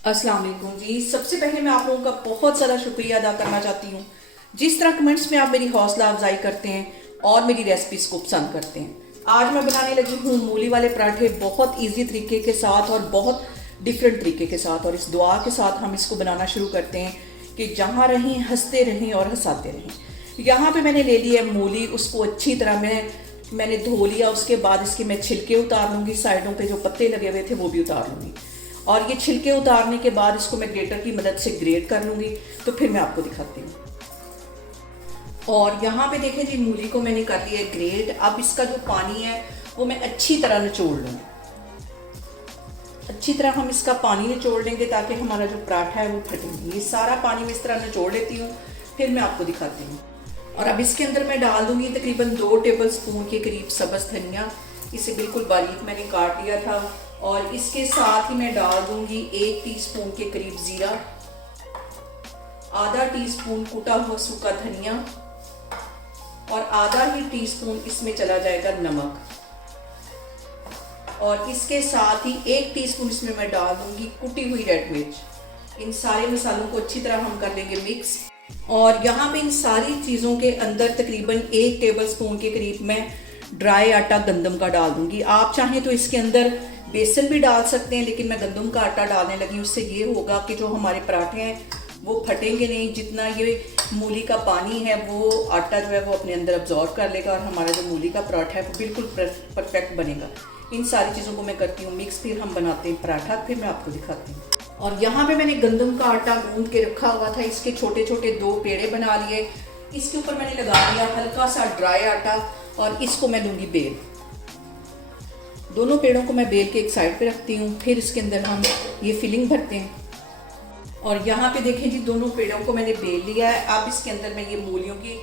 अस्सलाम वालेकुम जी। सबसे पहले मैं आप लोगों का बहुत ज़्यादा शुक्रिया अदा करना चाहती हूँ जिस तरह कमेंट्स में आप मेरी हौसला अफजाई करते हैं और मेरी रेसिपीज़ को पसंद करते हैं। आज मैं बनाने लगी हूँ मूली वाले पराठे बहुत इजी तरीके के साथ और बहुत डिफरेंट तरीके के साथ, और इस दुआ के साथ हम इसको बनाना शुरू करते हैं कि जहाँ रहें हंसते रहें और हंसाते रहें। यहाँ पे मैंने ले लिया है मूली, उसको अच्छी तरह मैंने धो लिया। उसके बाद इसके मैं छिलके उतार लूँगी, साइडों पे जो पत्ते लगे हुए थे वो भी उतार लूँगी। और ये छिलके उतारने के बाद इसको मैं ग्रेटर की मदद से ग्रेट कर लूँगी, तो फिर मैं आपको दिखाती हूँ। और यहाँ पे देखें जी, मूली को मैंने कर लिया है ग्रेट। अब इसका जो पानी है वो मैं अच्छी तरह निचोड़ लूँगी। अच्छी तरह हम इसका पानी निचोड़ लेंगे ताकि हमारा जो पराठा है वो फटे नहीं। ये सारा पानी मैं इस तरह निचोड़ लेती हूँ, फिर मैं आपको दिखाती हूँ। और अब इसके अंदर मैं डाल दूँगी तकरीबन 2 टेबल स्पून के करीब सब्ज़ धनिया। इसे बिल्कुल बारीक मैंने काट लिया था। और इसके साथ ही मैं डाल दूँगी 1 टीस्पून के करीब ज़ीरा, आधा टीस्पून कुटा हुआ सूखा धनिया, और आधा ही टीस्पून इसमें चला जाएगा नमक। और इसके साथ ही 1 टीस्पून इसमें मैं डाल दूंगी कुटी हुई रेड मिर्च। इन सारे मसालों को अच्छी तरह हम कर लेंगे मिक्स। और यहाँ पे इन सारी चीज़ों के अंदर तकरीबन 1 टेबल स्पून के करीब मैं ड्राई आटा गंदम का डाल दूंगी। आप चाहें तो इसके अंदर बेसन भी डाल सकते हैं, लेकिन मैं गंदम का आटा डालने लगी। उससे ये होगा कि जो हमारे पराठे हैं वो फटेंगे नहीं। जितना ये मूली का पानी है वो आटा जो है वो अपने अंदर अब्जॉर्ब कर लेगा और हमारा जो मूली का पराठा है वो बिल्कुल परफेक्ट बनेगा। इन सारी चीज़ों को मैं करती हूँ मिक्स, फिर हम बनाते हैं पराठा, फिर मैं आपको दिखाती हूँ। और यहाँ पे मैंने गंदम का आटा गूंद के रखा हुआ था। इसके छोटे छोटे 2 पेड़े बना लिए। इसके ऊपर मैंने लगा दिया हल्का सा ड्राई आटा और इसको मैं लूँगी बेल। दोनों पेड़ों को मैं बेल के एक साइड पे रखती हूँ। फिर इसके अंदर हम ये फिलिंग भरते हैं। और यहाँ पे देखें जी, दोनों पेड़ों को मैंने बेल लिया है। अब इसके अंदर मैं ये मूलियों की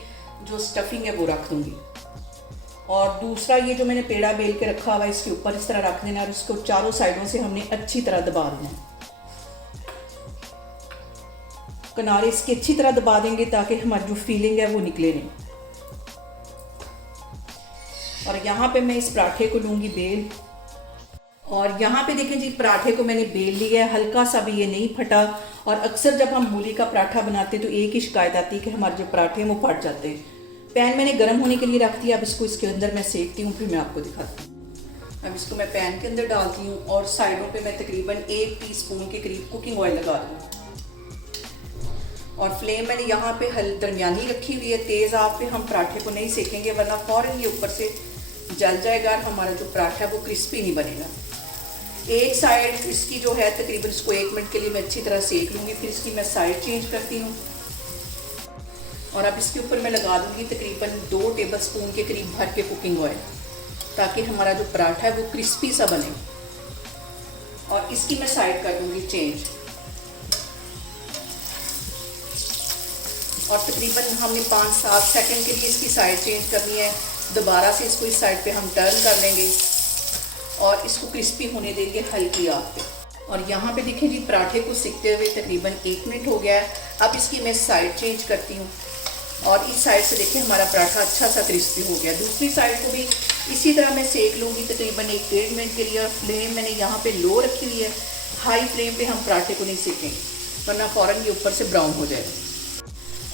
जो स्टफिंग है वो रख दूँगी। और दूसरा ये जो मैंने पेड़ा बेल के रखा हुआ है इसके ऊपर इस तरह रख देना, और इसको चारों साइडों से हमने अच्छी तरह दबा देना है। किनारे इसके अच्छी तरह दबा देंगे ताकि हमारी जो फीलिंग है वो निकले नहीं। और यहाँ पे मैं इस पराठे को लूँगी बेल। और यहाँ पे देखें जी, पराठे को मैंने बेल लिया है, हल्का सा भी ये नहीं फटा। और अक्सर जब हम मूली का पराठा बनाते हैं तो एक ही शिकायत आती है कि हमारे जो पराठे हैं वो फट जाते हैं। पैन मैंने गर्म होने के लिए रख दिया। अब इसको इसके अंदर मैं सेकती हूँ, फिर मैं आपको दिखाती हूँ। अब इसको मैं पैन के अंदर डालती हूँ और साइडों पे मैं तकरीबन 1 टीस्पून के करीब कुकिंग ऑयल लगा दूँ। और फ्लेम मैंने यहाँ पे दरमियानी रखी हुई है। तेज़ आंच पे हम पराठे को नहीं सेकेंगे, वरना फ़ौरन ये ऊपर से जल जाएगा और हमारा जो पराठा है वो क्रिस्पी नहीं बनेगा। एक साइड इसकी जो है तकरीबन इसको 1 मिनट के लिए मैं अच्छी तरह सेक लूँगी, फिर इसकी मैं साइड चेंज करती हूँ। और अब इसके ऊपर मैं लगा दूँगी तकरीबन 2 टेबल स्पून के करीब भर के कुकिंग ऑयल, ताकि हमारा जो पराठा है वो क्रिस्पी सा बने। और इसकी मैं साइड कर दूँगी चेंज। और तकरीबन हमने 5-7 सेकंड के लिए इसकी साइड चेंज करनी है। दोबारा से इसको इस साइड पे हम टर्न कर लेंगे और इसको क्रिस्पी होने देंगे हल्की आंच पे। और यहाँ पे देखें जी, पराठे को सिकते हुए तकरीबन 1 मिनट हो गया है। अब इसकी मैं साइड चेंज करती हूँ और इस साइड से देखें हमारा पराठा अच्छा सा क्रिस्पी हो गया। दूसरी साइड को भी इसी तरह मैं सेक लूँगी तकरीबन 1-1.5 मिनट के लिए। और फ्लेम मैंने यहाँ पे लो रखी हुई है। हाई फ्लेम पे हम पराठे को नहीं सेकेंगे, वरना फ़ौरन ये ऊपर से ब्राउन हो जाएगा।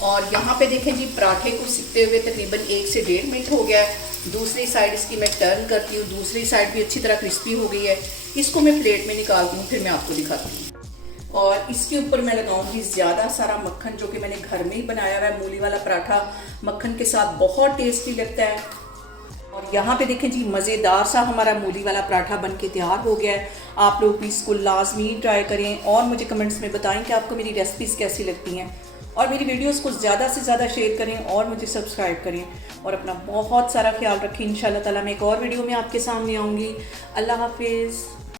और यहाँ पे देखें जी, पराठे को सिकते हुए तकरीबन 1 से 1.5 मिनट हो गया है। दूसरी साइड इसकी मैं टर्न करती हूँ। दूसरी साइड भी अच्छी तरह क्रिस्पी हो गई है। इसको मैं प्लेट में निकालती हूँ, फिर मैं आपको दिखाती हूँ। और इसके ऊपर मैं लगाऊंगी ज़्यादा सारा मक्खन, जो कि मैंने घर में ही बनाया हुआ है। मूली वाला पराठा मक्खन के साथ बहुत टेस्टी लगता है। और यहाँ पे देखें जी, मज़ेदार सा हमारा मूली वाला पराठा बन के तैयार हो गया है। आप लोग भी इसको लाजमी ट्राई करें और मुझे कमेंट्स में बताएं कि आपको मेरी रेसिपीज़ कैसी लगती हैं। और मेरी वीडियोस को ज़्यादा से ज़्यादा शेयर करें और मुझे सब्सक्राइब करें। और अपना बहुत सारा ख्याल रखें। इंशाल्लाह ताला मैं एक और वीडियो में आपके सामने आऊँगी। अल्लाह हाफिज़।